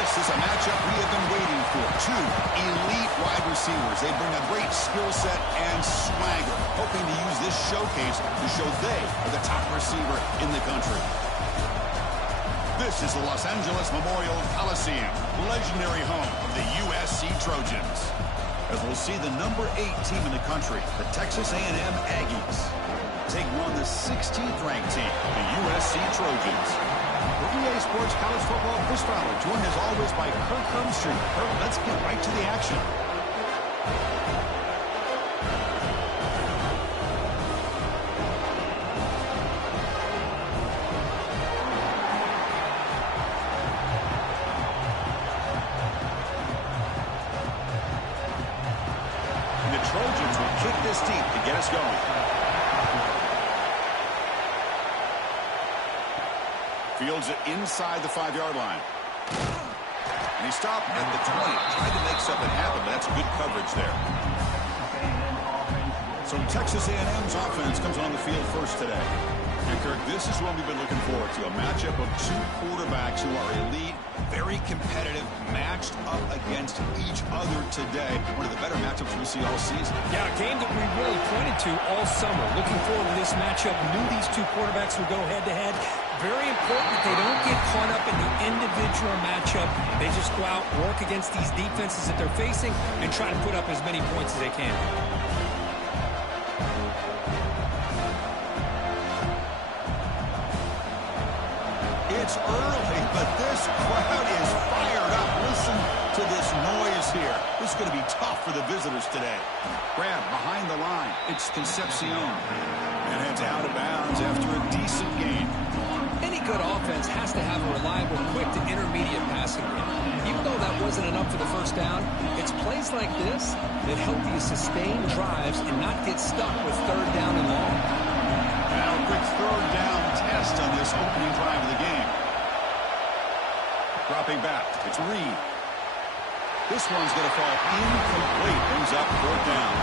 This is a matchup we have been waiting for. Two elite wide receivers. They bring a great skill set and swagger, hoping to use this showcase to show they are the top receiver in the country. This is the Los Angeles Memorial Coliseum, legendary home of the USC Trojans. As we'll see the number 8 team in the country, the Texas A&M Aggies, taking on the 16th ranked team, the USC Trojans. For EA Sports College Football, Chris Fowler, joined as always by Kirk Hermstrom. Kirk, let's get right to the action. And the Trojans will kick this deep to get us going. Fields it inside the 5-yard line. And he stopped at the 20. Tried to make something happen, but that's good coverage there. So Texas A&M's offense comes on the field first today. And Kirk, this is what we've been looking forward to. A matchup of two quarterbacks who are elite, very competitive, matched up against each other today. One of the better matchups we see all season. Yeah, a game that we really pointed to all summer. Looking forward to this matchup. Knew these two quarterbacks would go head-to-head. Very important that they don't get caught up in the individual matchup. They just go out, work against these defenses that they're facing, and try to put up as many points as they can. It's early, but this crowd is fired up. Listen to this noise here. This is going to be tough for the visitors today. Grab behind the line. It's Concepcion. And heads out of bounds after a decent gain. Any good offense has to have a reliable, quick to intermediate passing game. Even though that wasn't enough for the first down, it's plays like this that help you sustain drives and not get stuck with 3rd down and long. Now a quick 3rd down test on this opening drive of the game. Dropping back, it's Reed. This one's going to fall incomplete. Ends up 4th down.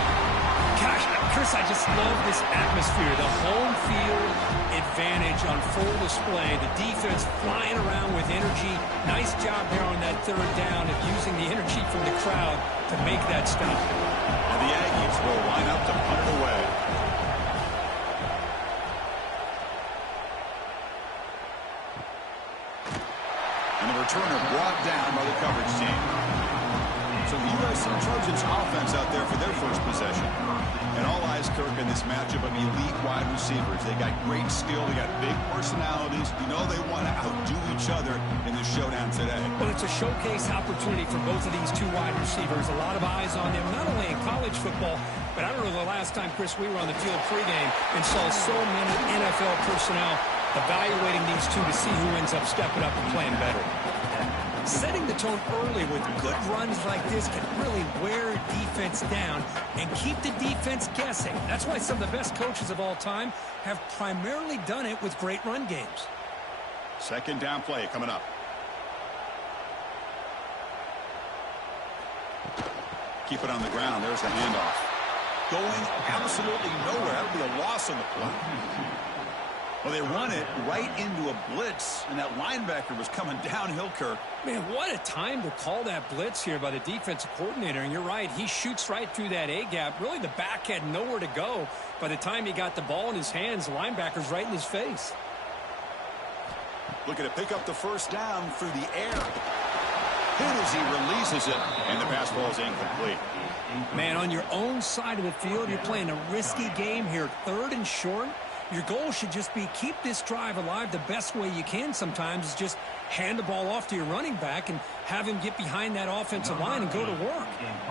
Gosh, Chris, I just love this atmosphere. The home field advantage on full display. The defense flying around with energy. Nice job there on that 3rd down of using the energy from the crowd to make that stop. And the Aggies will line up to punt it away. And the returner brought down by the coverage team. So the USC Trojans offense out there for their first possession. And all eyes, Kirk, in this matchup of elite wide receivers. They got great skill. They got big personalities. You know they want to outdo each other in this showdown today. Well, it's a showcase opportunity for both of these two wide receivers. A lot of eyes on them, not only in college football, but I don't know the last time, Chris, we were on the field pregame and saw so many NFL personnel evaluating these two to see who ends up stepping up and playing better. Setting the tone early with good runs like this can really wear defense down and keep the defense guessing. That's why some of the best coaches of all time have primarily done it with great run games. 2nd down play coming up. Keep it on the ground. There's the handoff. Going absolutely nowhere. That'll be a loss on the play. Well, they run it right into a blitz, and that linebacker was coming downhill, Kirk. Man, what a time to call that blitz here by the defensive coordinator. And you're right, he shoots right through that A-gap. Really, the back had nowhere to go. By the time he got the ball in his hands, the linebacker's right in his face. Looking to pick up the 1st down through the air. Hit as he releases it, and the pass ball is incomplete. Man, on your own side of the field, you're playing a risky game here. 3rd and short. Your goal should just be keep this drive alive the best way you can sometimes is just hand the ball off to your running back and have him get behind that offensive line and go to work.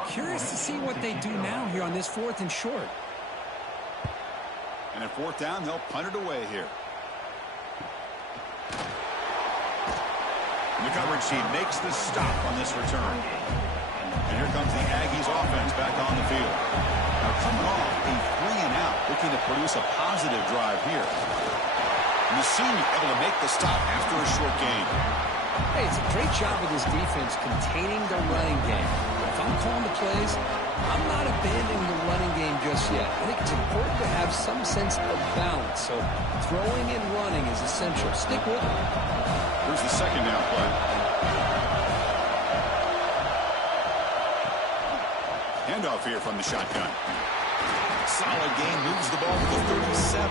Curious to see what they do now here on this 4th and short. And at 4th down, they'll punt it away here. And the coverage team makes the stop on this return. And here comes the Aggies offense back on the field. Now coming off a 3-and-out, looking to produce a positive drive here. And the senior able to make the stop after a short gain. Hey, it's a great job of this defense containing the running game. If I'm calling the plays, I'm not abandoning the running game just yet. I think it's important to have some sense of balance. So throwing and running is essential. Stick with it. Here's the 2nd down play. Handoff here from the shotgun. Solid gain, moves the ball to the 37.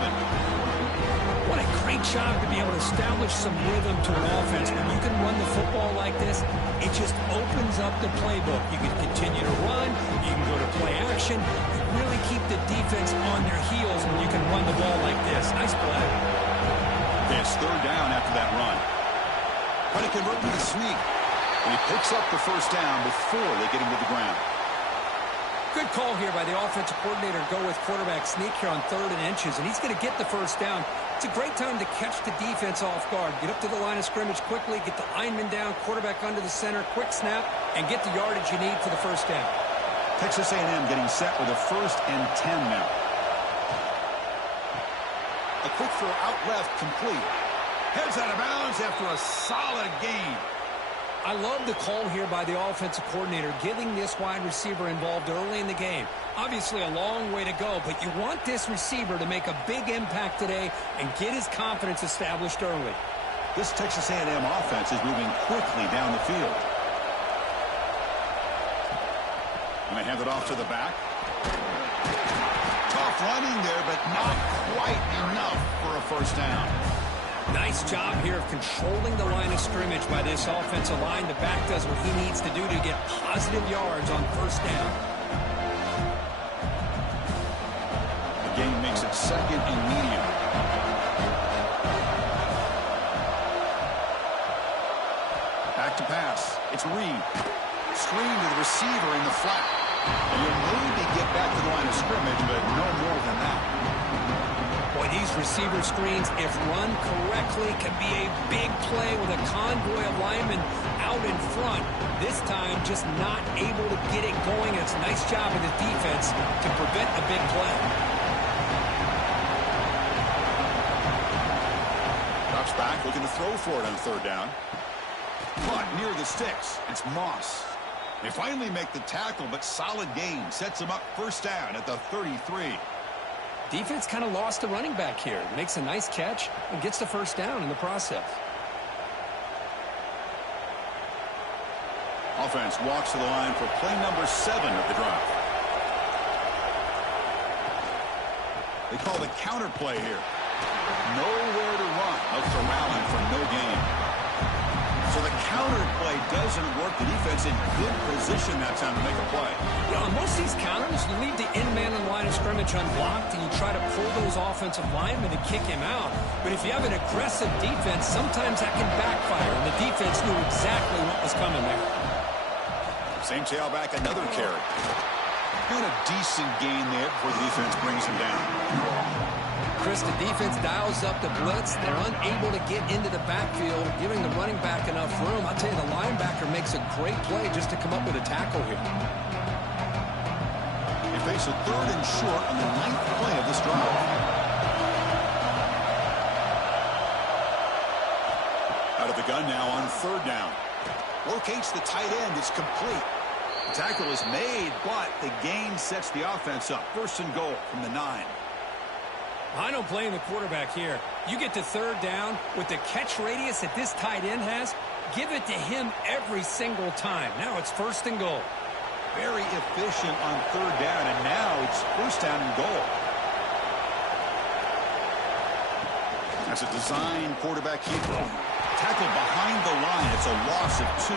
What a great job to be able to establish some rhythm to an offense. When you can run the football like this, it just opens up the playbook. You can continue to run. You can go to play action. You really keep the defense on their heels when you can run the ball like this. Nice play. It's third down after that run. Trying to convert with a sneak. And he picks up the first down before they get him to the ground. Good call here by the offensive coordinator to go with quarterback sneak here on 3rd and inches, and he's going to get the first down. It's a great time to catch the defense off guard. Get up to the line of scrimmage quickly, get the lineman down, quarterback under the center, quick snap, and get the yardage you need for the first down. Texas A&M getting set with a 1st and 10 now. A quick throw out left, complete. Heads out of bounds after a solid gain. I love the call here by the offensive coordinator, getting this wide receiver involved early in the game. Obviously a long way to go, but you want this receiver to make a big impact today and get his confidence established early. This Texas A&M offense is moving quickly down the field. And they hand it off to the back. Tough running there, but not quite enough for a first down. Nice job here of controlling the line of scrimmage by this offensive line. The back does what he needs to do to get positive yards on first down. The game makes it 2nd and medium. Back to pass. It's Reed. Screen to the receiver in the flat. And you'll maybe get back to the line of scrimmage, but no more than that. Boy, these receiver screens, if run correctly, can be a big play with a convoy of linemen out in front. This time, just not able to get it going. It's a nice job of the defense to prevent a big play. Drops back, looking to throw for it on 3rd down. But near the sticks, it's Moss. They finally make the tackle, but solid gain sets them up first down at the 33. Defense kind of lost the running back here. Makes a nice catch and gets the first down in the process. Offense walks to the line for play number 7 of the drive. They call the counter play here. Nowhere to run. Looks to rally for no gain. So the counter play doesn't work. The defense in good position that time to make a play. You know, on most of these counters, you leave the in man on the line of scrimmage unblocked, and you try to pull those offensive linemen to kick him out. But if you have an aggressive defense, sometimes that can backfire, and the defense knew exactly what was coming there. Same tailback, another carry. Got a decent gain there before the defense brings him down. Chris, the defense dials up the blitz. They're unable to get into the backfield, giving the running back enough room. I'll tell you, the linebacker makes a great play just to come up with a tackle here. They face a 3rd and short on the 9th play of this drive. Out of the gun now on 3rd down. Locates the tight end. It's complete. The tackle is made, but the gain sets the offense up. 1st and goal from the 9. I don't blame the quarterback here. You get to 3rd down with the catch radius that this tight end has, give it to him every single time. Now it's 1st and goal. Very efficient on 3rd down, and now it's 1st down and goal. That's a design quarterback keeper. Tackle behind the line. It's a loss of 2.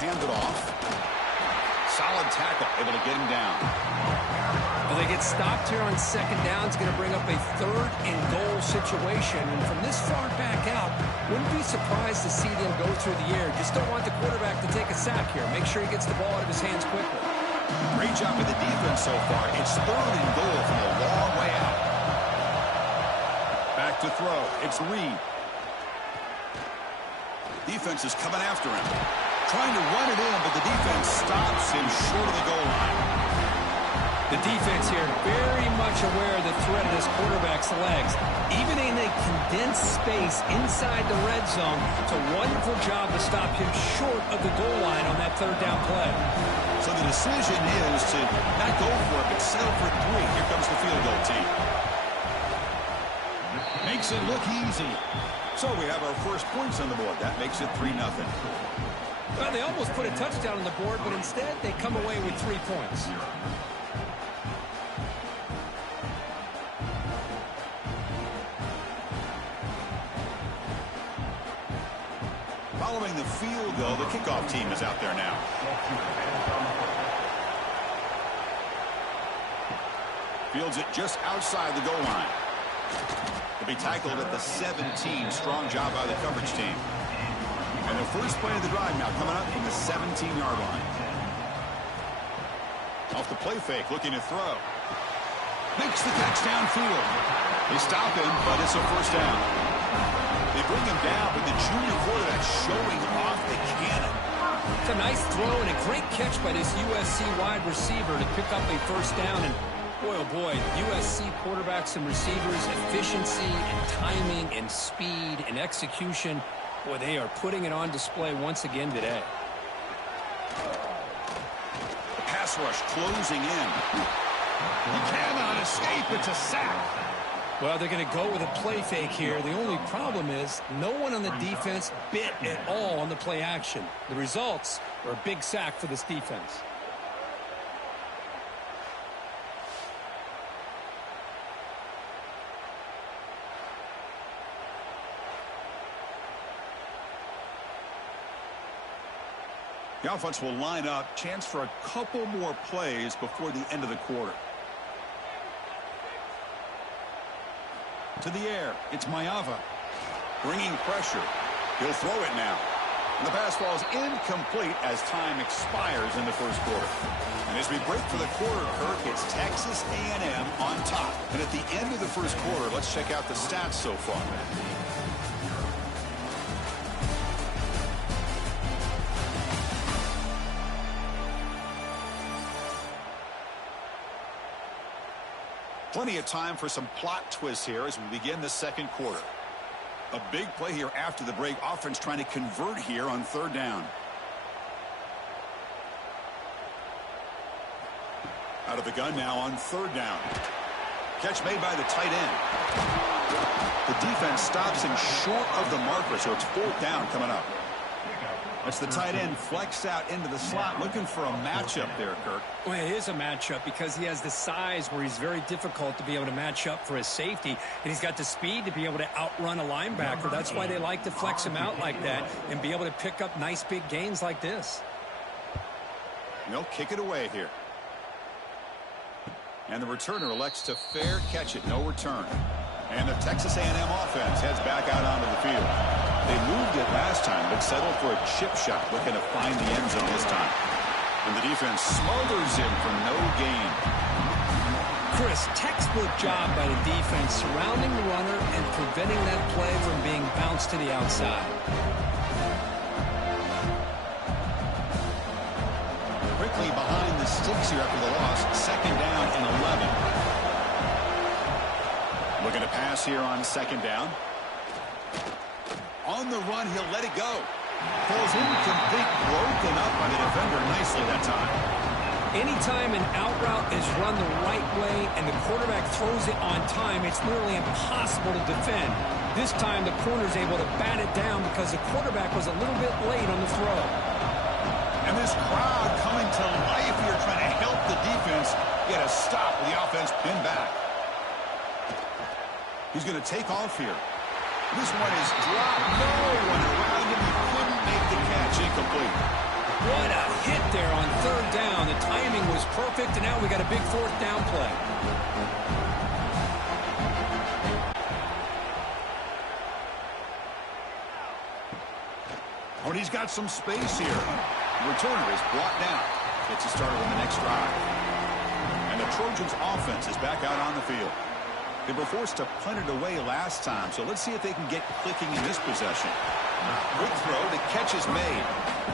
Hand it off. Solid tackle, able to get him down. Well, they get stopped here on 2nd down. It's going to bring up a 3rd and goal situation. And from this far back out, wouldn't be surprised to see them go through the air. Just don't want the quarterback to take a sack here. Make sure he gets the ball out of his hands quickly. Great job with the defense so far. It's 3rd and goal from a long way out. Back to throw. It's Reed. Defense is coming after him. Trying to run it in, but the defense stops him short of the goal line. The defense here very much aware of the threat of this quarterback's legs. Even in a condensed space inside the red zone, it's a wonderful job to stop him short of the goal line on that third down play. So the decision is to not go for it, but settle for 3. Here comes the field goal team. Makes it look easy. So we have our first points on the board. That makes it 3-0. Well, they almost put a touchdown on the board, but instead they come away with 3 points. Following the field goal, the kickoff team is out there now. Fields it just outside the goal line. To be tackled at the 17. Strong job by the coverage team. And the first play of the drive now coming up from the 17-yard line. Off the play fake, looking to throw. Makes the catch downfield. They stop him, but it's a first down. They bring him down, but the junior quarterback showing off the cannon. It's a nice throw and a great catch by this USC wide receiver to pick up a first down. And boy, oh boy, USC quarterbacks and receivers, efficiency and timing and speed and execution. Boy, they are putting it on display once again today. The pass rush closing in. He cannot escape. It's a sack. Well, they're going to go with a play fake here. The only problem is no one on the defense bit at all on the play action. The results are a big sack for this defense. The offense will line up. Chance for a couple more plays before the end of the quarter. To the air. It's Ncaa. Bringing pressure. He'll throw it now. And the pass falls incomplete as time expires in the first quarter. And as we break for the quarter, Kirk, it's Texas A&M on top. And at the end of the first quarter, let's check out the stats so far. Plenty of time for some plot twists here as we begin the second quarter. A big play here after the break. Offense trying to convert here on third down. Out of the gun now on third down. Catch made by the tight end. The defense stops him short of the marker, so it's fourth down coming up. That's the tight end flexed out into the slot, looking for a matchup there, Kirk. Well, it is a matchup because he has the size where he's very difficult to be able to match up for his safety, and he's got the speed to be able to outrun a linebacker. That's why they like to flex him out like that and be able to pick up nice big gains like this. And they'll kick it away here. And the returner elects to fair catch it, no return. And the Texas A&M offense heads back out onto the field. They moved it last time, but settled for a chip shot, looking to find the end zone this time. And the defense smothers him for no gain. Chris, textbook job by the defense surrounding the runner and preventing that play from being bounced to the outside. Quickly behind the sticks here after the loss. Second down and 11. Looking to pass here on second down. On the run, he'll let it go. Falls incomplete, broken up by the defender nicely that time. Anytime an out route is run the right way and the quarterback throws it on time, it's nearly impossible to defend. This time the corner's able to bat it down because the quarterback was a little bit late on the throw. And this crowd coming to life here trying to help the defense get a stop with the offense pinned back. He's going to take off here. This one is dropped. No one around him. He couldn't make the catch. Incomplete. What a hit there on third down. The timing was perfect, and now we got a big fourth down play. Oh, and he's got some space here. The returner is brought down. Gets a starter on the next drive. And the Trojans' offense is back out on the field. They were forced to punt it away last time, so let's see if they can get clicking in this possession. Quick throw, the catch is made.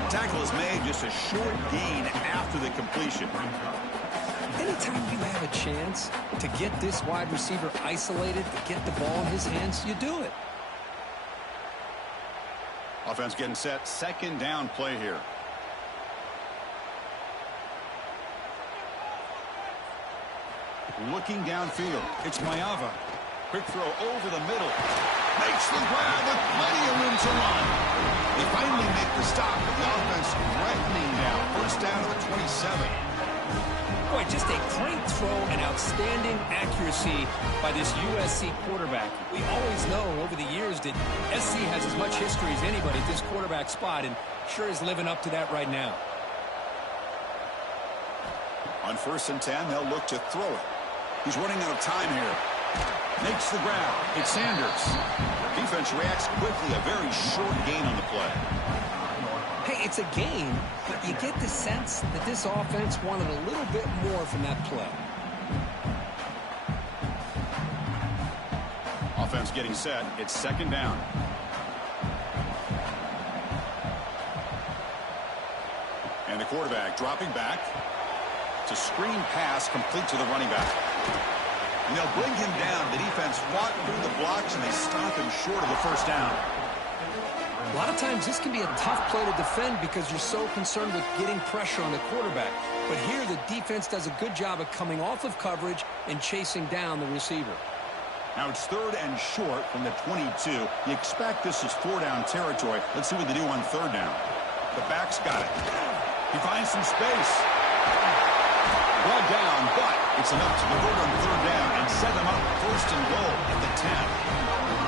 The tackle is made, just a short gain after the completion. Anytime you have a chance to get this wide receiver isolated, to get the ball in his hands, you do it. Offense getting set. Second down play here. Looking downfield. It's Ncaa. Quick throw over the middle. Makes the grab with plenty of room to run. They finally make the stop with the offense threatening now. First down at the 27. Boy, just a great throw and outstanding accuracy by this USC quarterback. We always know over the years that SC has as much history as anybody at this quarterback spot, and sure is living up to that right now. On 1st and 10, they'll look to throw it. He's running out of time here. Makes the grab. It's Sanders. Defense reacts quickly. A very short gain on the play. Hey, it's a gain, but you get the sense that this offense wanted a little bit more from that play. Offense getting set. It's second down. And the quarterback dropping back. It's a screen pass complete to the running back. And they'll bring him down. The defense fought through the blocks, and they stop him short of the first down. A lot of times this can be a tough play to defend because you're so concerned with getting pressure on the quarterback. But here the defense does a good job of coming off of coverage and chasing down the receiver. Now it's 3rd and short from the 22. You expect this is 4-down territory. Let's see what they do on 3rd down. The back's got it. He finds some space. Brought down, but it's enough to convert on 3rd down and set them up 1st and goal at the 10.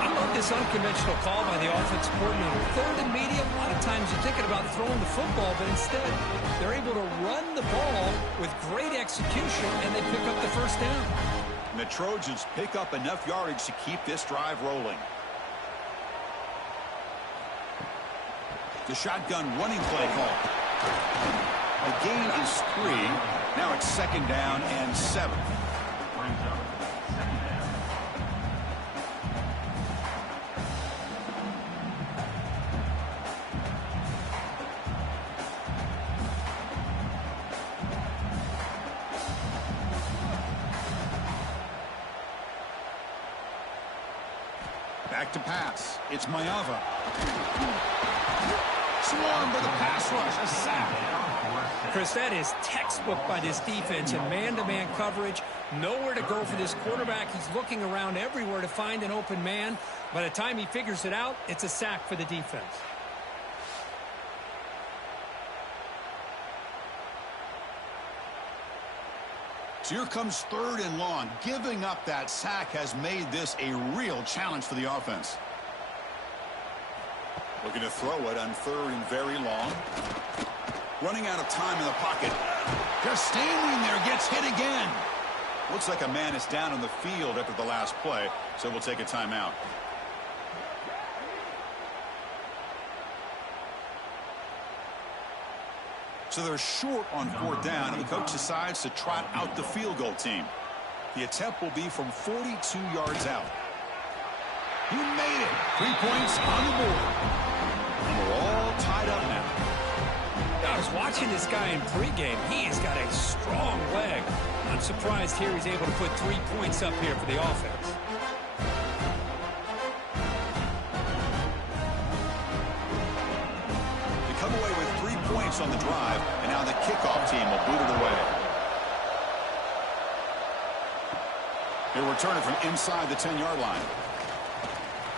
I love this unconventional call by the offensive coordinator. 3rd and medium, a lot of times you're thinking about throwing the football, but instead they're able to run the ball with great execution, and they pick up the 1st down. And the Trojans pick up enough yardage to keep this drive rolling. The shotgun running play call. The gain is 3. Now it's 2nd down and 7. Back to pass. It's Ncaa. Swarmed by the pass rush. A sack. Chris, that is textbook by this defense in man-to-man coverage. Nowhere to go for this quarterback. He's looking around everywhere to find an open man. By the time he figures it out, it's a sack for the defense. So here comes 3rd and long. Giving up that sack has made this a real challenge for the offense. Looking to throw it on 3rd and very long. Running out of time in the pocket. Just standing there, gets hit again. Looks like a man is down on the field after the last play, so we'll take a timeout. So they're short on 4th down, and the coach decides to trot out the field goal team. The attempt will be from 42 yards out. He made it. 3 points on the board. And we're all tied up now. I was watching this guy in pregame. He has got a strong leg. I'm surprised here he's able to put 3 points up here for the offense. They come away with 3 points on the drive, and now the kickoff team will boot it away. He'll return it from inside the 10-yard line.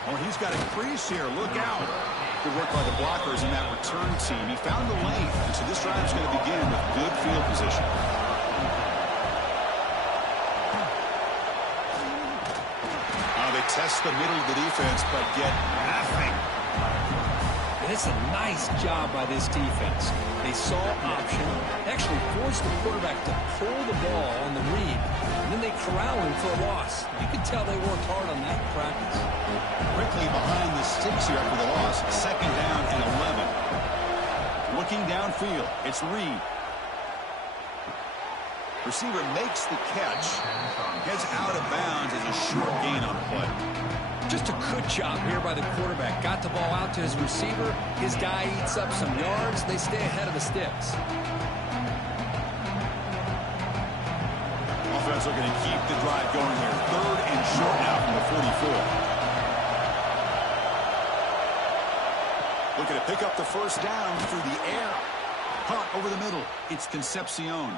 Oh, he's got a crease here. Look out. Good work by the blockers in that return team. He found the lane, and so this drive is going to begin with good field position. They test the middle of the defense, but get nothing. It's a nice job by this defense. They saw option, actually forced the quarterback to pull the ball on the read, and then they corral him for a loss. You can tell they worked hard on that in practice. Quickly behind the sticks here after the loss. 2nd down and 11. Looking downfield, it's Reed. Receiver makes the catch. Heads out of bounds as a short gain on the play. Just a good job here by the quarterback. Got the ball out to his receiver. His guy eats up some yards. They stay ahead of the sticks. Offense looking to keep the drive going here. 3rd and short now from the 44. Looking to pick up the first down through the air. Punt over the middle. It's Concepcion.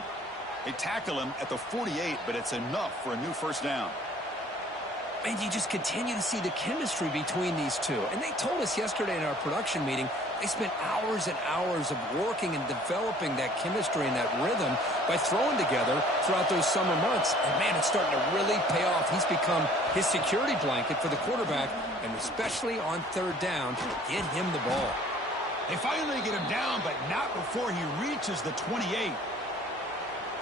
They tackle him at the 48, but it's enough for a new first down. And you just continue to see the chemistry between these two. And they told us yesterday in our production meeting, they spent hours and hours of working and developing that chemistry and that rhythm by throwing together throughout those summer months. And, man, it's starting to really pay off. He's become his security blanket for the quarterback, and especially on 3rd down, get him the ball. They finally get him down, but not before he reaches the 28.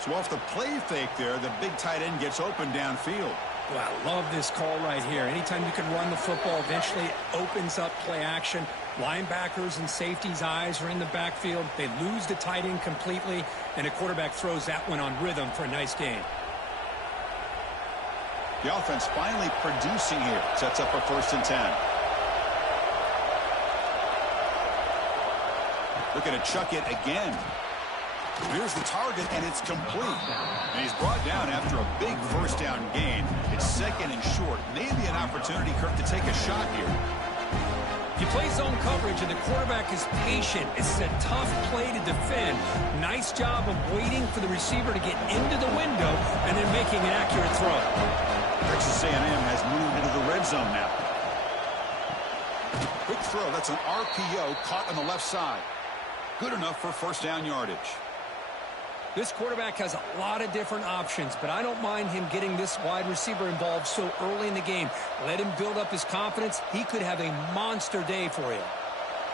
So off the play fake there, the big tight end gets open downfield. Well, I love this call right here. Anytime you can run the football, eventually it opens up play action. Linebackers and safeties' eyes are in the backfield. They lose the tight end completely, and the quarterback throws that one on rhythm for a nice gain. The offense finally producing here. Sets up a 1st and 10. Looking to chuck it again. Here's the target, and it's complete. And he's brought down after a big first down gain. It's 2nd and short. Maybe an opportunity, Kirk, to take a shot here. You play zone coverage, and the quarterback is patient. It's a tough play to defend. Nice job of waiting for the receiver to get into the window and then making an accurate throw. Texas A&M has moved into the red zone now. Quick throw. That's an RPO caught on the left side. Good enough for first down yardage. This quarterback has a lot of different options, but I don't mind him getting this wide receiver involved so early in the game. Let him build up his confidence. He could have a monster day for you.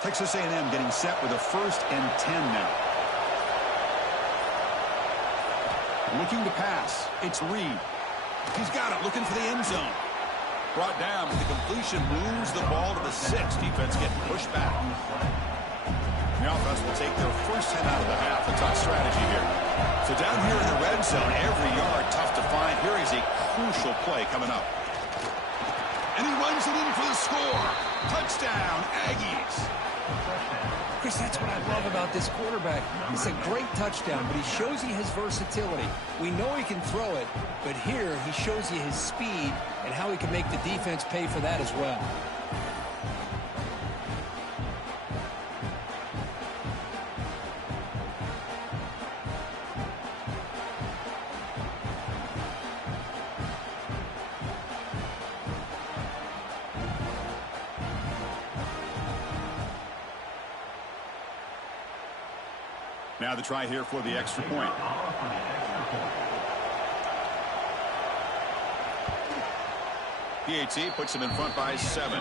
Texas A&M getting set with a 1st and 10 now. Looking to pass. It's Reed. He's got it, looking for the end zone. Brought down, but the completion moves the ball to the 6. Defense getting pushed back. The offense will take their first 10 out of the half. A tough strategy here. So down here in the red zone, every yard tough to find. Here is a crucial play coming up. And he runs it in for the score. Touchdown, Aggies. Chris, that's what I love about this quarterback. It's a great touchdown, but he shows you his versatility. We know he can throw it, but here he shows you his speed and how he can make the defense pay for that as well. Now the try here for the extra point. PAT puts him in front by 7.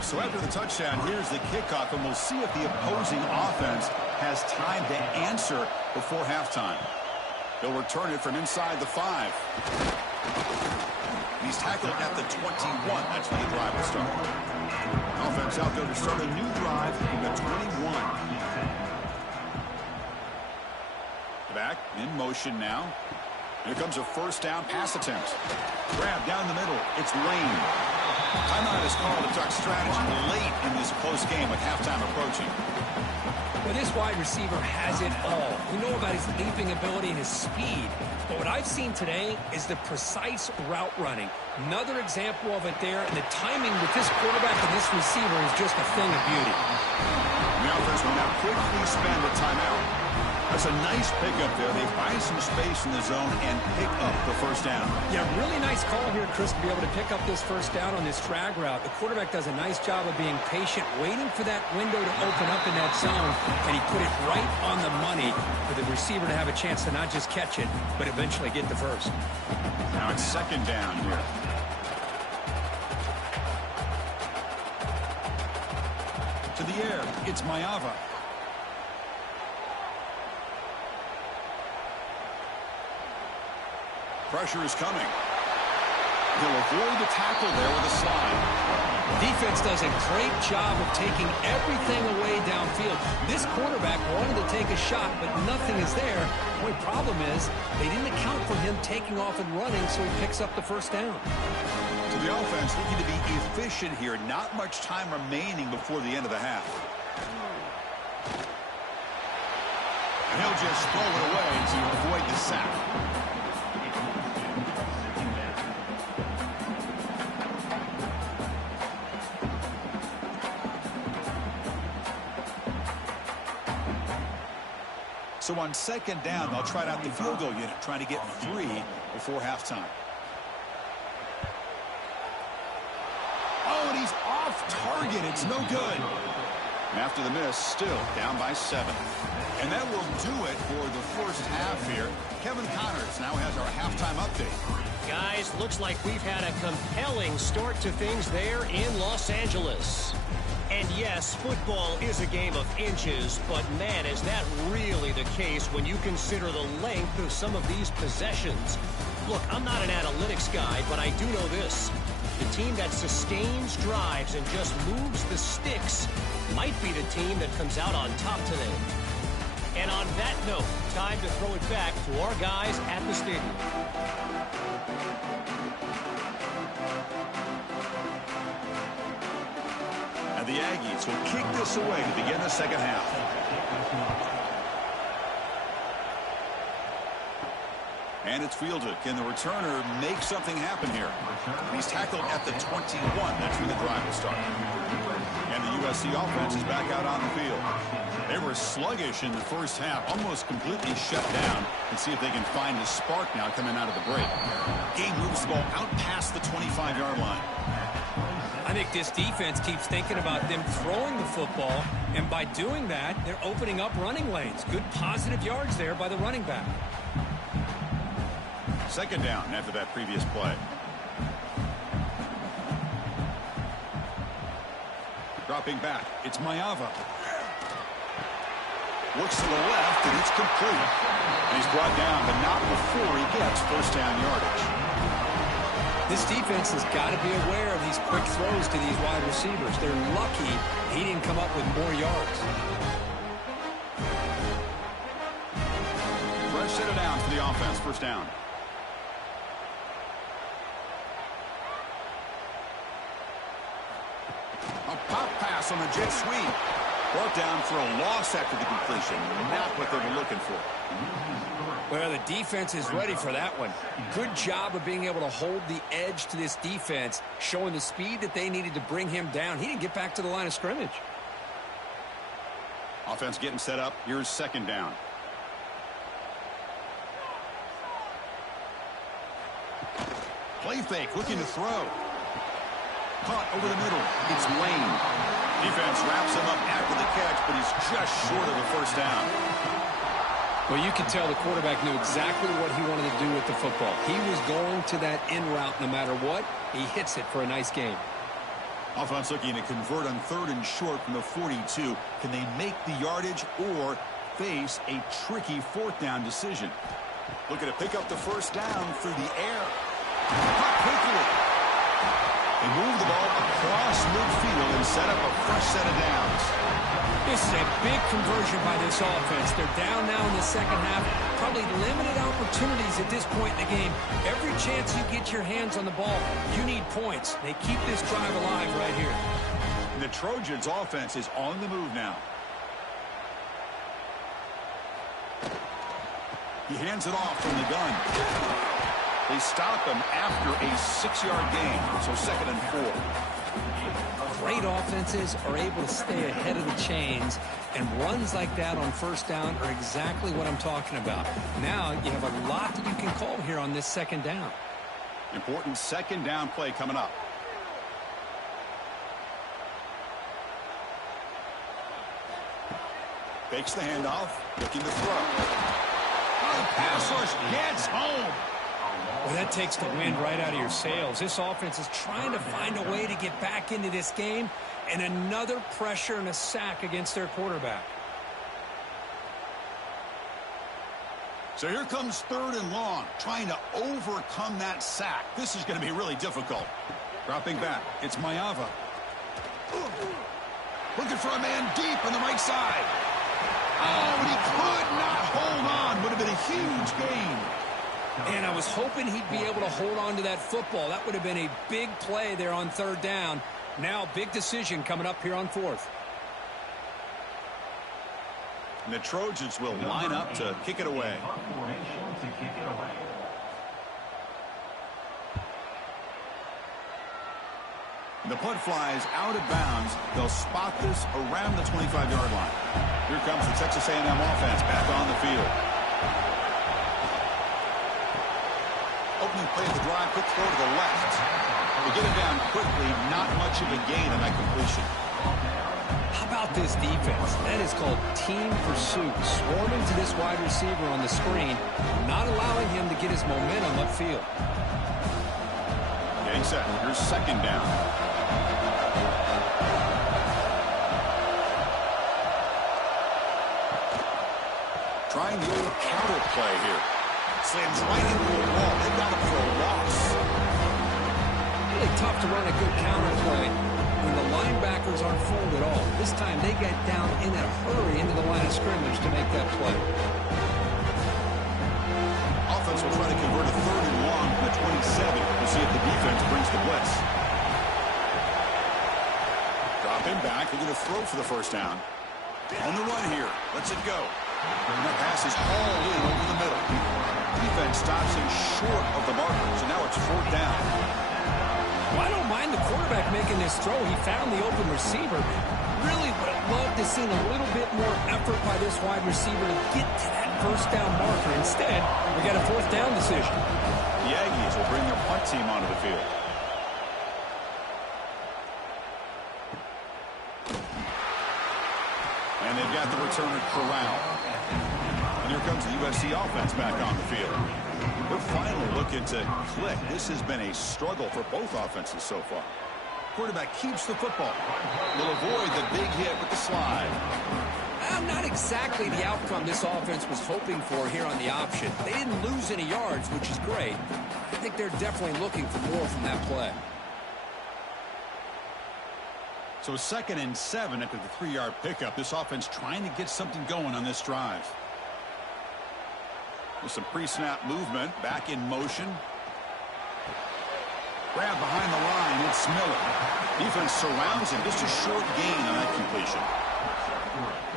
So after the touchdown, here's the kickoff, and we'll see if the opposing offense has time to answer before halftime. They'll return it from inside the 5. He's tackled at the 21. That's where the drive will start. Offense out there to start a new drive from the 21. Back in motion now. Here comes a first down pass attempt. Grab down the middle. It's Lane. Timeout is called to talk strategy late in this close game with halftime approaching. Well, this wide receiver has it all. We know about his leaping ability and his speed. But what I've seen today is the precise route running. Another example of it there, and the timing with this quarterback and this receiver is just a thing of beauty. The offense will now quickly spend a timeout. That's a nice pickup there. They find some space in the zone and pick up the first down. Yeah, really nice call here, Chris, to be able to pick up this first down on this drag route. The quarterback does a nice job of being patient, waiting for that window to open up in that zone, and he put it right on the money for the receiver to have a chance to not just catch it, but eventually get the first. Now it's 2nd down here. To the air, it's Mayava. Pressure is coming. He'll avoid the tackle there with a slide. Defense does a great job of taking everything away downfield. This quarterback wanted to take a shot, but nothing is there. The only problem is they didn't account for him taking off and running, so he picks up the first down. So the offense looking to be efficient here. Not much time remaining before the end of the half. And he'll just throw it away to avoid the sack. So on second down, they'll try out the field goal unit, trying to get 3 before halftime. Oh, and he's off target. It's no good. And after the miss, still down by 7. And that will do it for the first half here. Kevin Connors now has our halftime update. Guys, looks like we've had a compelling start to things there in Los Angeles. And yes, football is a game of inches, but man, is that really the case when you consider the length of some of these possessions. Look, I'm not an analytics guy, but I do know this. The team that sustains drives and just moves the sticks might be the team that comes out on top today. And on that note, time to throw it back to our guys at the stadium. And the Aggies will kick this away to begin the second half. And it's fielded. Can the returner make something happen here? He's tackled at the 21. That's where the drive will start. And the USC offense is back out on the field. They were sluggish in the first half, almost completely shut down. And see if they can find a spark now coming out of the break. Game moves the ball out past the 25-yard line. I think this defense keeps thinking about them throwing the football, and by doing that, they're opening up running lanes. Good positive yards there by the running back. Second down after that previous play. Dropping back, it's Mayava. Looks to the left, and it's complete. And he's brought down, but not before he gets first down yardage. This defense has got to be aware of these quick throws to these wide receivers. They're lucky he didn't come up with more yards. Fresh set of downs for the offense, first down. A pop pass on the jet sweep. Brought down for a loss after the completion. Not what they were looking for. Well, the defense is ready for that one. Good job of being able to hold the edge to this defense, showing the speed that they needed to bring him down. He didn't get back to the line of scrimmage. Offense getting set up. Here's second down. Play fake, looking to throw. Caught over the middle. It's Lane. Defense wraps him up after the catch, but he's just short of a first down. Well, you can tell the quarterback knew exactly what he wanted to do with the football. He was going to that in route no matter what. He hits it for a nice game. Offense looking to convert on 3rd and short from the 42. Can they make the yardage or face a tricky 4th down decision? Looking to pick up the first down through the air. Caught quickly. They move the ball across midfield and set up a fresh set of downs. This is a big conversion by this offense. They're down now in the second half. Probably limited opportunities at this point in the game. Every chance you get your hands on the ball, you need points. They keep this drive alive right here. The Trojans' offense is on the move now. He hands it off from the gun. They stop him after a 6-yard gain, so 2nd and 4. Great offenses are able to stay ahead of the chains, and runs like that on first down are exactly what I'm talking about. Now you have a lot that you can call here on this second down. Important second down play coming up. Fakes the handoff, looking to throw. Pass rush gets home. Well, that takes the wind right out of your sails. This offense is trying to find a way to get back into this game, and another pressure and a sack against their quarterback. So here comes 3rd and long, trying to overcome that sack. This is going to be really difficult. Dropping back, it's Ncaa. Looking for a man deep on the right side. Oh, and he could not hold on. Would have been a huge gain. And I was hoping he'd be able to hold on to that football. That would have been a big play there on 3rd down. Now, big decision coming up here on 4th. And the Trojans will line up to kick it away. The punt flies out of bounds. They'll spot this around the 25-yard line. Here comes the Texas A&M offense back on the field. Opening play of the drive, quick throw to the left. They get it down quickly, not much of a gain on that completion. How about this defense? That is called team pursuit. Swarming to this wide receiver on the screen, not allowing him to get his momentum upfield. Getting set. Here's 2nd down. Trying the old counter play here. Slams right into a wall. They got him for a loss. Really tough to run a good counter play when the linebackers aren't fooled at all. This time they get down in a hurry into the line of scrimmage to make that play. Offense will try to convert a 3rd and long from the 27. We'll see if the defense brings the blitz. Drop him back. They're going to throw for the 1st down. On the run here. Lets it go. And that pass is all in over the middle. Defense stops him short of the marker. So now it's 4th down. Well, I don't mind the quarterback making this throw. He found the open receiver. Really would have loved to see a little bit more effort by this wide receiver to get to that 1st down marker. Instead, we got a 4th down decision. The Aggies will bring their punt team onto the field. And they've got the returner corralled. And here comes the USC offense back on the field. They're finally looking to click. This has been a struggle for both offenses so far. Quarterback keeps the football. Will avoid the big hit with the slide. Not exactly the outcome this offense was hoping for here on the option. They didn't lose any yards, which is great. I think they're definitely looking for more from that play. So 2nd and 7 after the 3-yard pickup. This offense trying to get something going on this drive. With some pre-snap movement, back in motion. Grab behind the line, it's Miller. Defense surrounds him, just a short gain on that completion.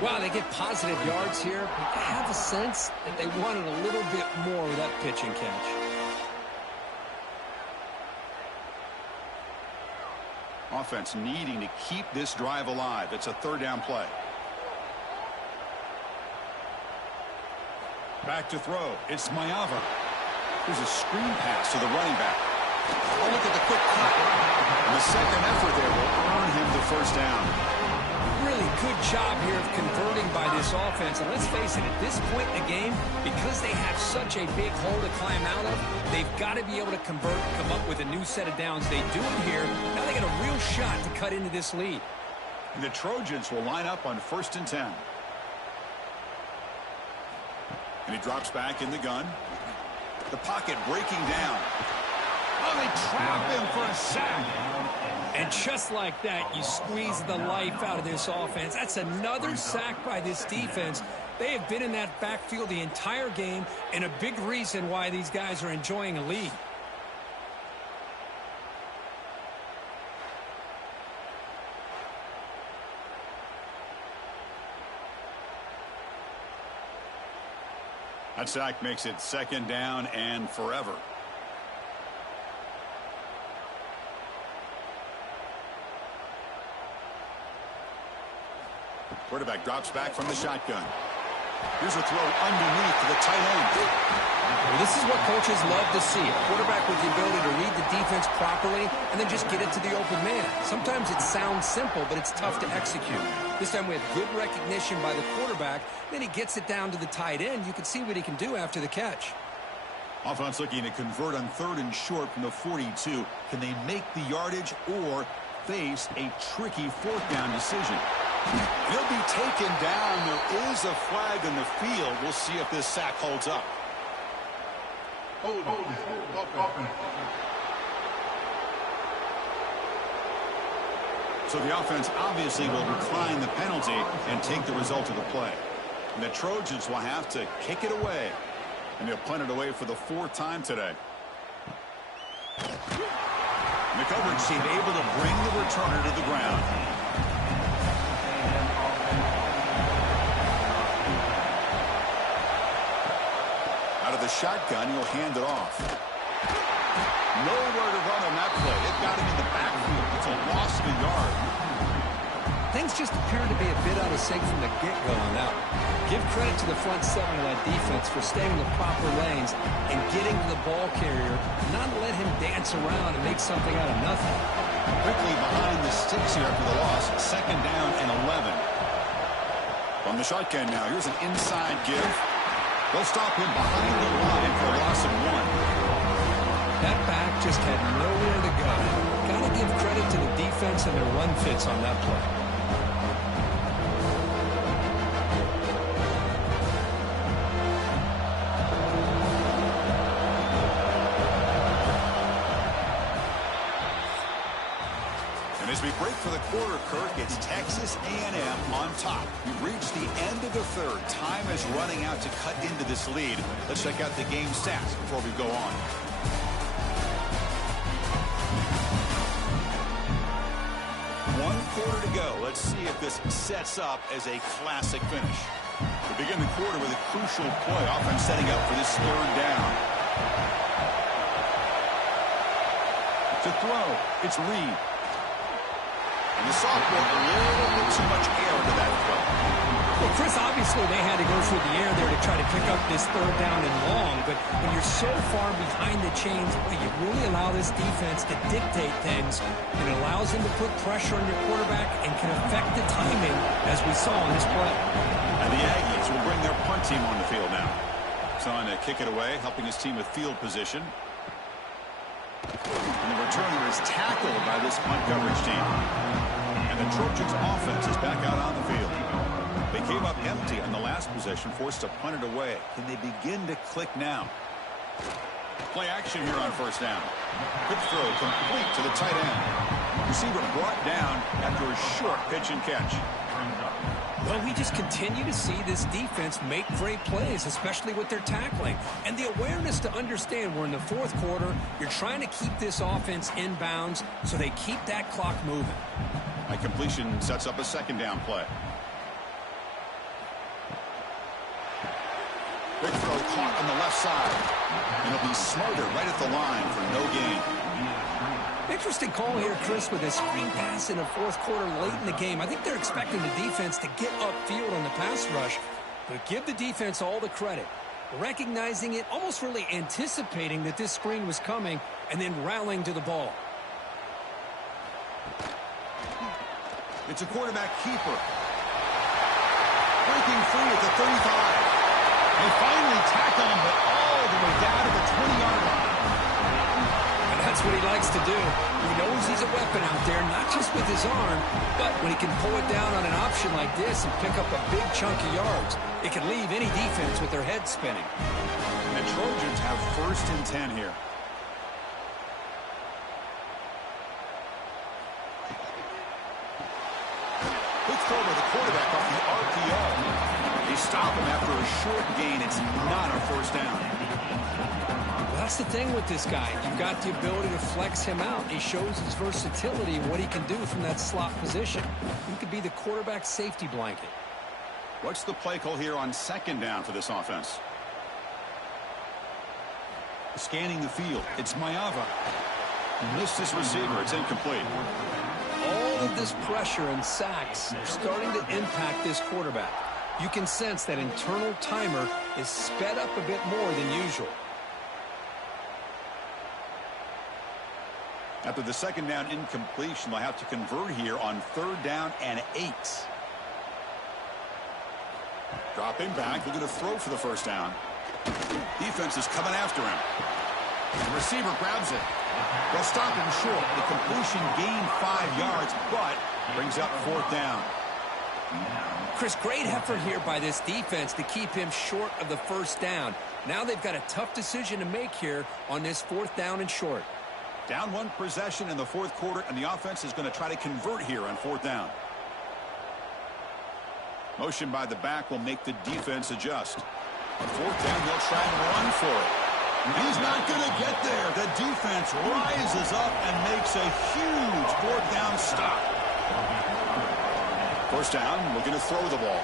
Wow, they get positive yards here. I have a sense that they wanted a little bit more of that pitch and catch. Offense needing to keep this drive alive. It's a 3rd down play. Back to throw. It's Ncaa. Here's a screen pass to the running back. Oh, look at the quick cut. And the 2nd effort there will earn him the 1st down. Really good job here of converting by this offense. And let's face it, at this point in the game, because they have such a big hole to climb out of, they've got to be able to convert, come up with a new set of downs. They do it here. Now they got a real shot to cut into this lead. And the Trojans will line up on 1st and 10. And he drops back in the gun. The pocket breaking down. Oh, they trap him for a sack. And just like that, you squeeze the life out of this offense. That's another sack by this defense. They have been in that backfield the entire game, and a big reason why these guys are enjoying a lead. That sack makes it 2nd down and forever. Quarterback drops back from the shotgun. Here's a throw underneath to the tight end. Well, this is what coaches love to see. A quarterback with the ability to read the defense properly and then just get it to the open man. Sometimes it sounds simple, but it's tough to execute. This time we have good recognition by the quarterback. Then he gets it down to the tight end. You can see what he can do after the catch. Offense looking to convert on 3rd and short from the 42. Can they make the yardage or face a tricky 4th down decision? He'll be taken down. There is a flag in the field. We'll see if this sack holds up. So the offense obviously will decline the penalty and take the result of the play. And the Trojans will have to kick it away. And they'll punt it away for the 4th time today. And the coverage team able to bring the returner to the ground. Out of the shotgun, he'll hand it off. Nowhere to run on that play. It got him in the backfield. It's a loss of a yard. Things just appear to be a bit out of sync from the get-go on that one. Give credit to the front 7 of that defense for staying in the proper lanes and getting to the ball carrier, not let him dance around and make something out of nothing. Quickly behind the sticks here after the loss. 2nd down and 11. On the shotgun now, here's an inside give. They'll stop him behind the line for a loss of 1. That back just had nowhere to go. Got to give credit to the defense and their run fits on that play. And as we break for the quarter, Kirk, it's Texas A&M on top. We've reached the end of the 3rd. Time is running out to cut into this lead. Let's check out the game stats before we go on. One quarter to go. Let's see if this sets up as a classic finish. We begin the quarter with a crucial play. Offense setting up for this 3rd down. To throw, it's Reed. And the sophomore a little bit too much air to that throw. Well, Chris, obviously they had to go through the air there to try to pick up this 3rd down and long, but when you're so far behind the chains, you really allow this defense to dictate things, and it allows them to put pressure on your quarterback and can affect the timing, as we saw in this play. And the Aggies will bring their punt team on the field now. Trying to kick it away, helping his team with field position. And the returner is tackled by this punt coverage team. And the Trojans offense is back out on the field. They came up empty on the last possession, forced to punt it away. Can they begin to click now? Play action here on 1st down. Quick throw complete to the tight end. Receiver brought down after a short pitch and catch. Well, we just continue to see this defense make great plays, especially with their tackling. And the awareness to understand we're in the 4th quarter, you're trying to keep this offense in bounds so they keep that clock moving. My completion sets up a 2nd down play. Big throw caught on the left side. And it'll be Smarter right at the line for no gain. Interesting call here, Chris, with a screen pass in the 4th quarter late in the game. I think they're expecting the defense to get upfield on the pass rush, but give the defense all the credit. Recognizing it, almost really anticipating that this screen was coming, and then rallying to the ball. It's a quarterback keeper. Breaking free at the 35. They finally tackle him, but all the way down to the 20-yard line. And that's what he likes to do. He knows he's a weapon out there, not just with his arm, but when he can pull it down on an option like this and pick up a big chunk of yards, it can leave any defense with their head spinning. And the Trojans have 1st and 10 here. Quick throw by the quarterback off the RPO. They stop him after a short gain. It's not a 1st down. Well, that's the thing with this guy. You've got the ability to flex him out. He shows his versatility and what he can do from that slot position. He could be the quarterback safety blanket. What's the play call here on 2nd down for this offense? Scanning the field. It's Mayava. Missed his receiver. It's incomplete. All of this pressure and sacks are starting to impact this quarterback. You can sense that internal timer is sped up a bit more than usual. After the 2nd down incompletion, they'll have to convert here on 3rd down and 8. Dropping back, looking to throw for the 1st down. Defense is coming after him. The receiver grabs it. They'll stop him short. The completion gained 5 yards, but brings up 4th down. Chris, great effort here by this defense to keep him short of the first down. Now they've got a tough decision to make here on this 4th down and short. Down 1 possession in the 4th quarter, and the offense is going to try to convert here on 4th down. Motion by the back will make the defense adjust. On 4th down, they'll try and run for it. He's not going to get there. The defense rises up and makes a huge 4th down stop. 1st down, looking to throw the ball.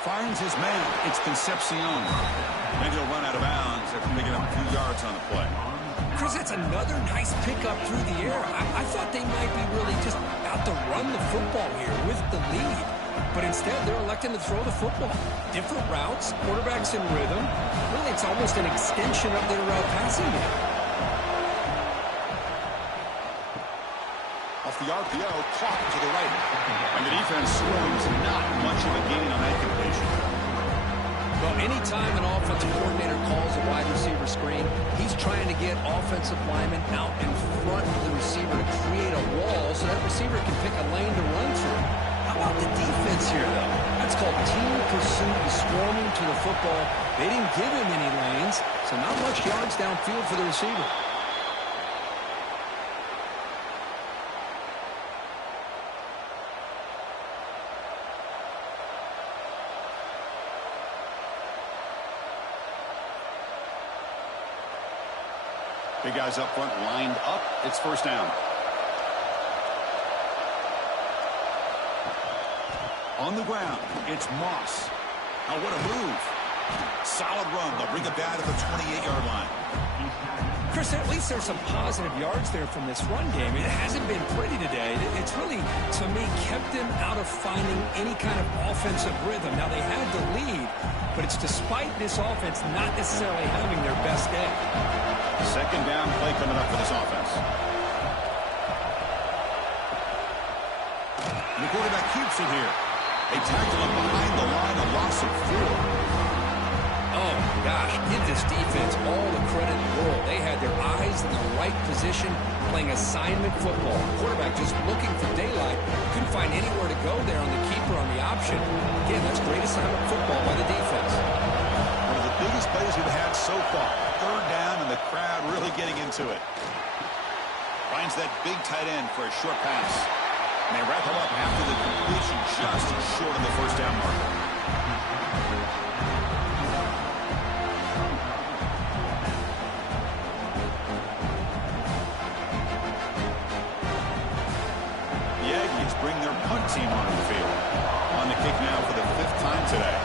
Finds his man. It's Concepcion. And he'll run out of bounds after making up a few yards on the play. Chris, that's another nice pickup through the air. I thought they might be really just out to run the football here with the lead. But instead, they're electing to throw the football. Different routes, quarterbacks in rhythm. Really, it's almost an extension of their passing game. Off the RPO, clock to the right. And the defense scores not much of a gain on that completion. Well, anytime an offensive coordinator calls a wide receiver screen, he's trying to get offensive linemen out in front of the receiver to create a wall so that receiver can pick a lane to run through. How about the defense here, though? That's called team pursuit, swarming to the football. They didn't give him any lanes, so not much yards downfield for the receiver. Big guys up front lined up. It's 1st down. On the ground, it's Moss. Now what a move. Solid run. They'll bring it back to the 28-yard line. Chris, at least there's some positive yards there from this run game. It hasn't been pretty today. It's really, to me, kept them out of finding any kind of offensive rhythm. Now, they had the lead, but it's despite this offense not necessarily having their best day. 2nd down play coming up for this offense. And the quarterback keeps it here. They tackle him behind the line, a loss of 4. Oh, gosh, give this defense all the credit in the world. They had their eyes in the right position, playing assignment football. The quarterback just looking for daylight. Couldn't find anywhere to go there on the keeper on the option. Again, that's great assignment football by the defense. One of the biggest plays we've had so far. 3rd down, and the crowd really getting into it. Finds that big tight end for a short pass. And they wrap him up after the completion just short of the 1st down marker. The Aggies bring their punt team onto the field. On the kick now for the 5th time today.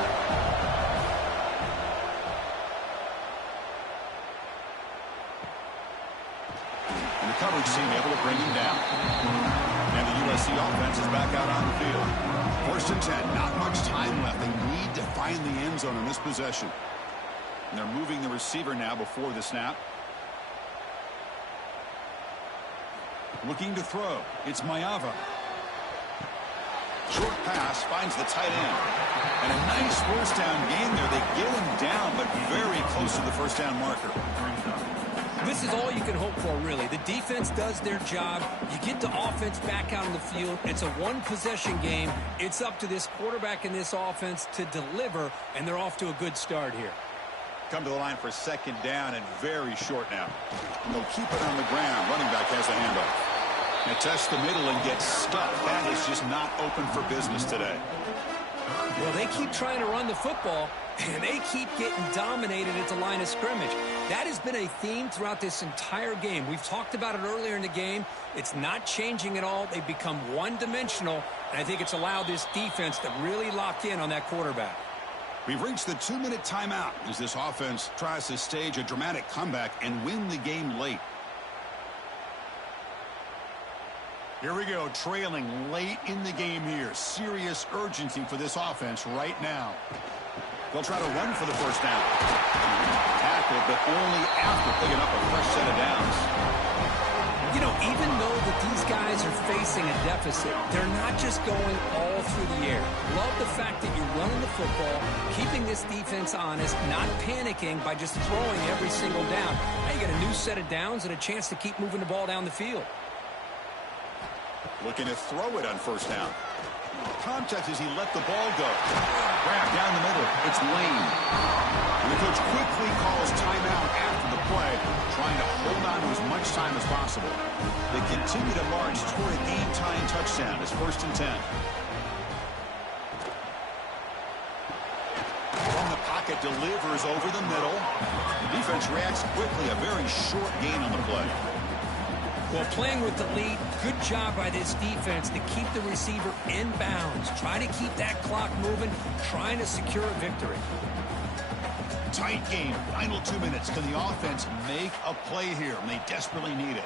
And the coverage team able to bring him down. And the USC offense is back out on the field. 1st and 10, not much time left. They need to find the end zone on this possession. And they're moving the receiver now before the snap. Looking to throw. It's Mayava. Short pass finds the tight end. And a nice 1st down gain there. They get him down, but very close to the 1st down marker. This is all you can hope for, really. The defense does their job. You get the offense back out on the field. It's a one-possession game. It's up to this quarterback and this offense to deliver, and they're off to a good start here. Come to the line for 2nd down and very short now. And they'll keep it on the ground. Running back has a handoff. And tests the middle and gets stuck. That is just not open for business today. Well, they keep trying to run the football, and they keep getting dominated at the line of scrimmage. That has been a theme throughout this entire game. We've talked about it earlier in the game. It's not changing at all. They've become one-dimensional, and I think it's allowed this defense to really lock in on that quarterback. We've reached the 2-minute timeout as this offense tries to stage a dramatic comeback and win the game late. Here we go, trailing late in the game here. Serious urgency for this offense right now. They'll try to run for the 1st down. Tackle, but only after picking up a fresh set of downs. You know, even though that these guys are facing a deficit, they're not just going all through the air. Love the fact that you're running the football, keeping this defense honest, not panicking by just throwing every single down. Now you get a new set of downs and a chance to keep moving the ball down the field. Looking to throw it on 1st down. Contact as he let the ball go. Grab down the middle. It's Lane. And the coach quickly calls timeout after the play, trying to hold on to as much time as possible. They continue to march toward a game-tying touchdown. It's 1st and 10. From the pocket, delivers over the middle. The defense reacts quickly. A very short gain on the play. Well, playing with the lead, good job by this defense to keep the receiver in bounds. Try to keep that clock moving, trying to secure a victory. Tight game. Final 2 minutes. Can the offense make a play here? And they desperately need it.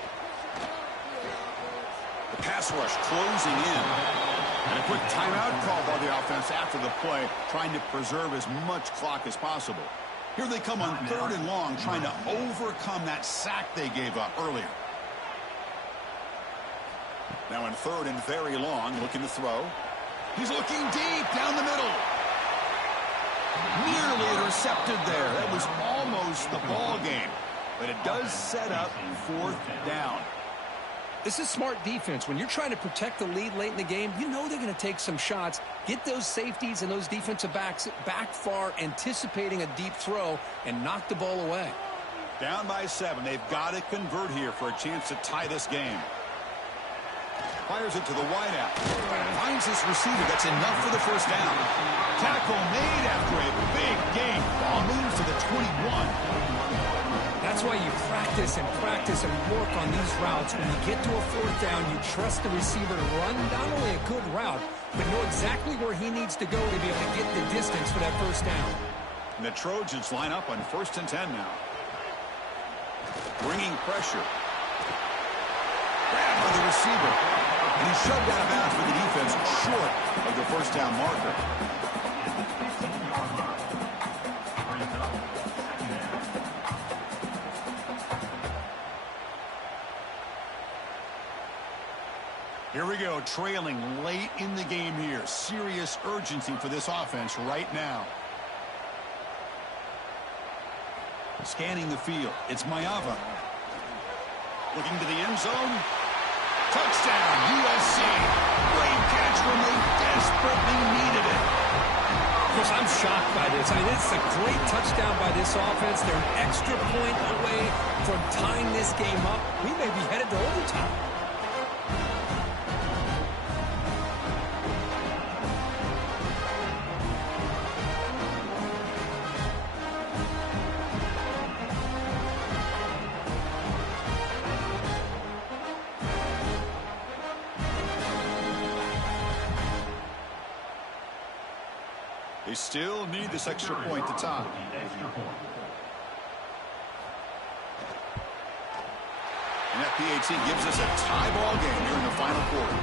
The pass rush closing in. And a quick timeout call by the offense after the play, trying to preserve as much clock as possible. Here they come on 3rd and long, trying to overcome that sack they gave up earlier. Now in 3rd and very long, looking to throw. He's looking deep down the middle. Nearly intercepted there. That was almost the ball game. But it does set up 4th down. This is smart defense. When you're trying to protect the lead late in the game, you know they're going to take some shots, get those safeties and those defensive backs back far, anticipating a deep throw, and knock the ball away. Down by 7. They've got to convert here for a chance to tie this game. Fires it to the wideout. Finds his receiver. That's enough for the 1st down. Tackle made after a big gain. Ball moves to the 21. That's why you practice and work on these routes. When you get to a 4th down, you trust the receiver to run not only a good route, but know exactly where he needs to go to be able to get the distance for that 1st down. And the Trojans line up on 1st and 10 now. Bringing pressure. Grab by the receiver. And he's shoved out of bounds for the defense short of the 1st down marker. Here we go, trailing late in the game here. Serious urgency for this offense right now. Scanning the field. It's Ncaa. Looking to the end zone. Touchdown, USC. Great catch when they desperately needed it. Of course, I'm shocked by this. I mean, it's a great touchdown by this offense. They're an extra point away from tying this game up. We may be headed to overtime. They still need this extra point to tie. And that PAT gives us a tie ball game here in the final quarter.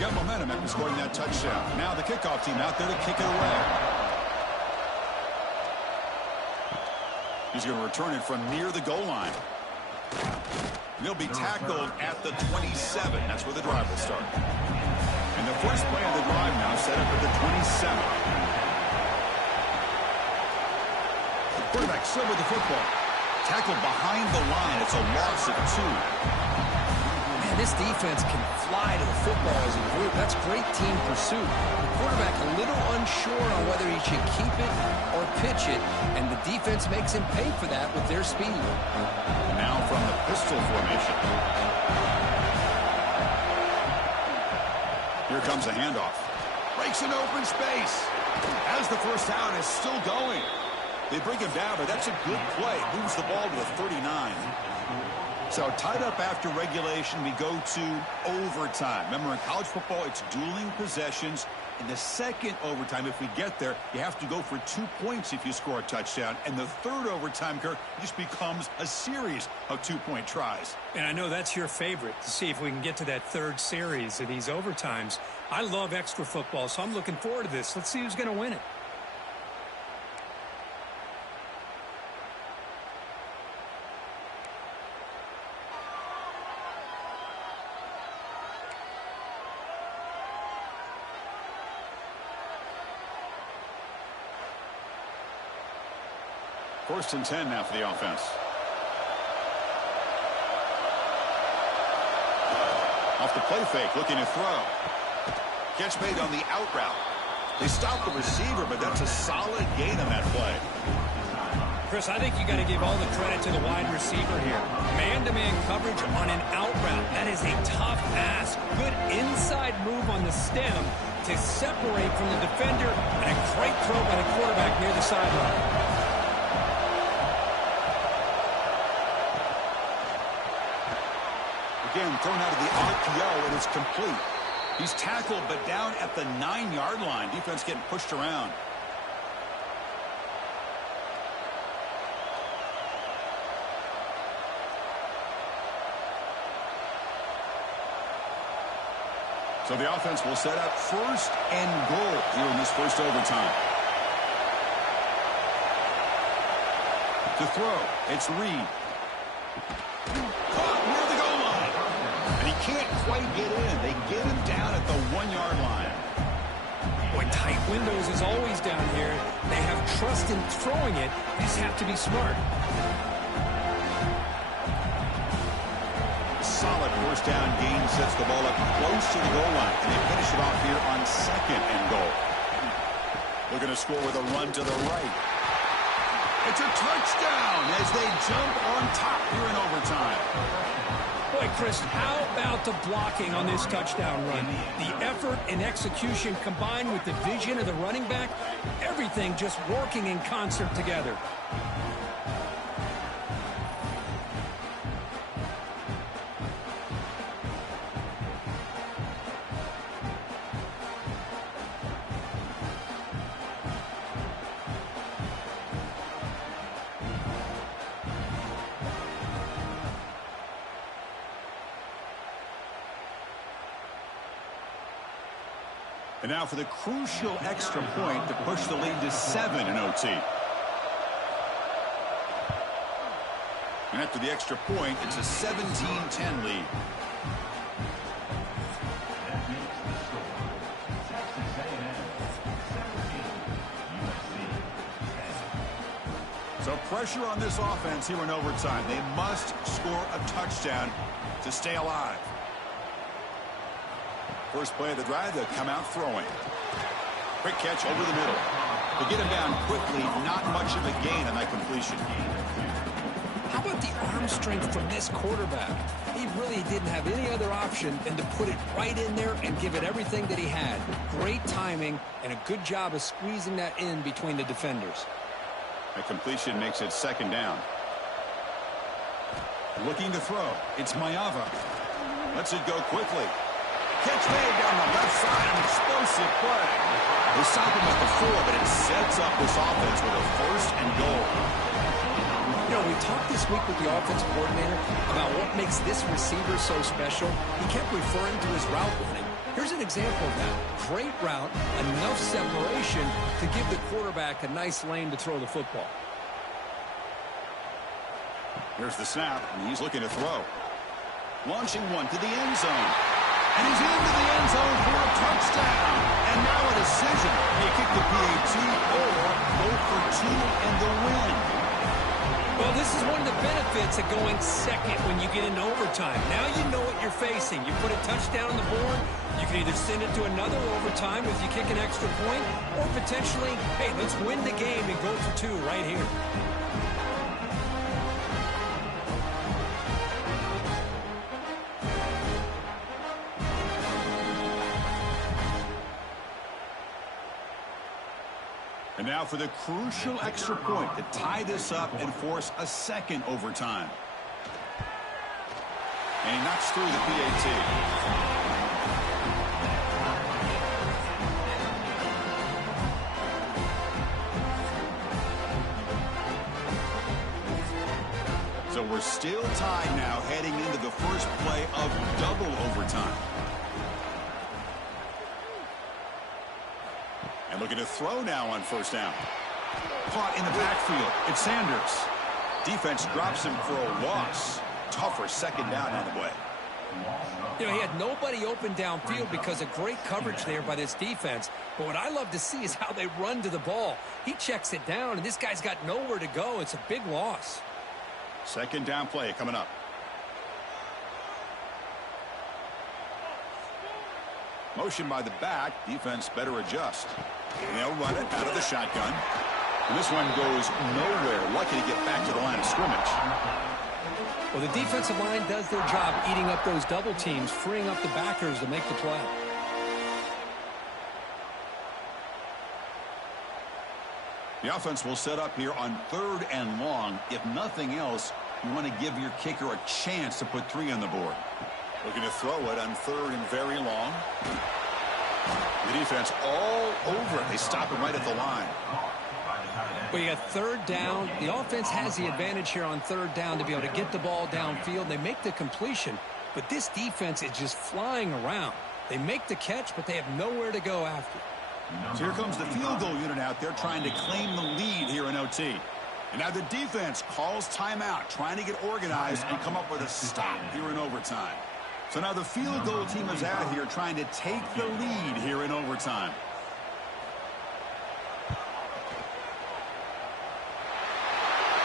Got momentum after scoring that touchdown. Now the kickoff team out there to kick it away. He's going to return it from near the goal line. He'll be tackled at the 27. That's where the drive will start. And the first play of the drive now set up at the 27. Quarterback still with the football. Tackled behind the line. It's a loss of 2. Man, this defense can fly to the football as a group. That's great team pursuit. The quarterback a little unsure on whether he should keep it or pitch it, and the defense makes him pay for that with their speed. Now from the pistol formation. Here comes a handoff. Breaks an open space. As the 1st down is still going. They bring him down, but that's a good play. Moves the ball to the 39. So tied up after regulation, we go to overtime. Remember, in college football, it's dueling possessions. In the second overtime, if we get there, you have to go for 2 points if you score a touchdown. And the third overtime, Kirk, just becomes a series of 2-point tries. And I know that's your favorite, to see if we can get to that 3rd series of these overtimes. I love extra football, so I'm looking forward to this. Let's see who's going to win it. First and 10 now for the offense. Off the play fake, looking to throw. Catch made on the out route. They stop the receiver, but that's a solid gain on that play. Chris, I think you got to give all the credit to the wide receiver here. Man-to-man coverage on an out route. That is a tough ask. Good inside move on the stem to separate from the defender, and a great throw by the quarterback near the sideline. Again, thrown out of the RPO, and it's complete. He's tackled, but down at the 9-yard line. Defense getting pushed around. So the offense will set up first and goal here in this first overtime. To throw, it's Reed. Caught near the goal line. And he can't quite get in. They get him down at the 1-yard line. Boy, tight windows is always down here. They have trust in throwing it. They just have to be smart. Solid first down gain sets the ball up close to the goal line, and they finish it off here on second and goal. Looking to score with a run to the right. It's a touchdown as they jump on top here in overtime. Boy, Chris, how about the blocking on this touchdown run? The effort and execution combined with the vision of the running back, everything just working in concert together. And now for the crucial extra point to push the lead to 7 in OT. And after the extra point, it's a 17-10 lead. So pressure on this offense here in overtime. They must score a touchdown to stay alive. First play of the drive, they'll come out throwing. Quick catch over the middle. They get him down quickly, not much of a gain on that completion. How about the arm strength from this quarterback? He really didn't have any other option than to put it right in there and give it everything that he had. Great timing and a good job of squeezing that in between the defenders. That completion makes it second down. Looking to throw. It's Ncaa. Lets it go quickly. Catch made down the left side, an explosive play. They stop him at the 4, but it sets up this offense with a first and goal. You know, we talked this week with the offensive coordinator about what makes this receiver so special. He kept referring to his route running. Here's an example of that. Great route, enough separation to give the quarterback a nice lane to throw the football. Here's the snap, and he's looking to throw. Launching one to the end zone. And he's into the end zone for a touchdown. And now a decision. You kick the PAT or go for 2 and the win. Well, this is one of the benefits of going second when you get into overtime. Now you know what you're facing. You put a touchdown on the board, you can either send it to another overtime if you kick an extra point, or potentially, hey, let's win the game and go for 2 right here. And now for the crucial extra point to tie this up and force a second overtime. And he knocks through the PAT. So we're still tied now heading into the first play of double overtime. And looking to throw now on first down. Caught in the backfield. It's Sanders. Defense drops him for a loss. Tougher second down on the way. You know, he had nobody open downfield because of great coverage there by this defense. But what I love to see is how they run to the ball. He checks it down, and this guy's got nowhere to go. It's a big loss. Second down play coming up. Motion by the back. Defense better adjust. And they'll run it out of the shotgun. And this one goes nowhere. Lucky to get back to the line of scrimmage. Well, the defensive line does their job eating up those double teams, freeing up the backers to make the play. The offense will set up here on 3rd and long. If nothing else, you want to give your kicker a chance to put 3 on the board. Looking to throw it on 3rd and very long. The defense all over it. They stop it right at the line. Well, you got 3rd down. The offense has the advantage here on 3rd down to be able to get the ball downfield. They make the completion, but this defense is just flying around. They make the catch, but they have nowhere to go after. So here comes the field goal unit out there trying to claim the lead here in OT. And now the defense calls timeout, trying to get organized and come up with a stop here in overtime. So now the field goal team is out here trying to take the lead here in overtime.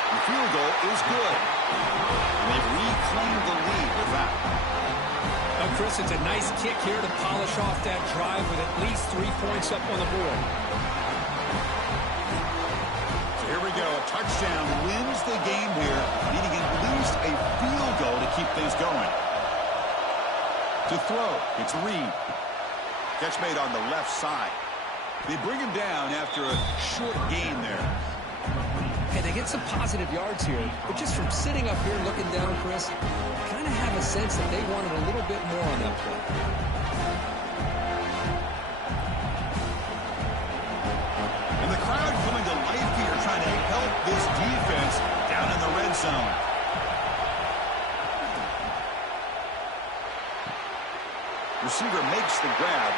The field goal is good. And they've reclaimed the lead with that. Now, Chris, it's a nice kick here to polish off that drive with at least 3 points up on the board. So here we go. A touchdown wins the game here, needing at least a field goal to keep things going. To throw, it's Reed. Catch made on the left side. They bring him down after a short gain there. Hey, they get some positive yards here, but just from sitting up here looking down, Chris, kind of have a sense that they wanted a little bit more on that play. And the crowd coming to life here, trying to help this defense down in the red zone. Receiver makes the grab,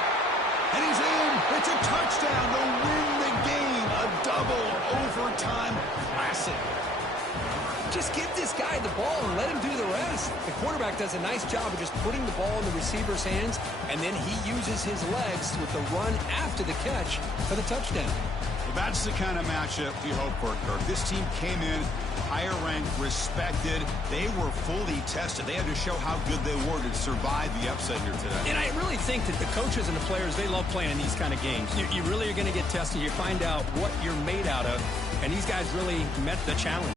and he's in. It's a touchdown to win the game. A double overtime classic. Just give this guy the ball and let him do the rest. The quarterback does a nice job of just putting the ball in the receiver's hands, and then he uses his legs with the run after the catch for the touchdown. Well, that's the kind of matchup we hope for, Kirk. This team came in higher ranked, respected. They were fully tested. They had to show how good they were to survive the upset here today. And I really think that the coaches and the players, they love playing in these kind of games. You really are going to get tested. You find out what you're made out of, and these guys really met the challenge.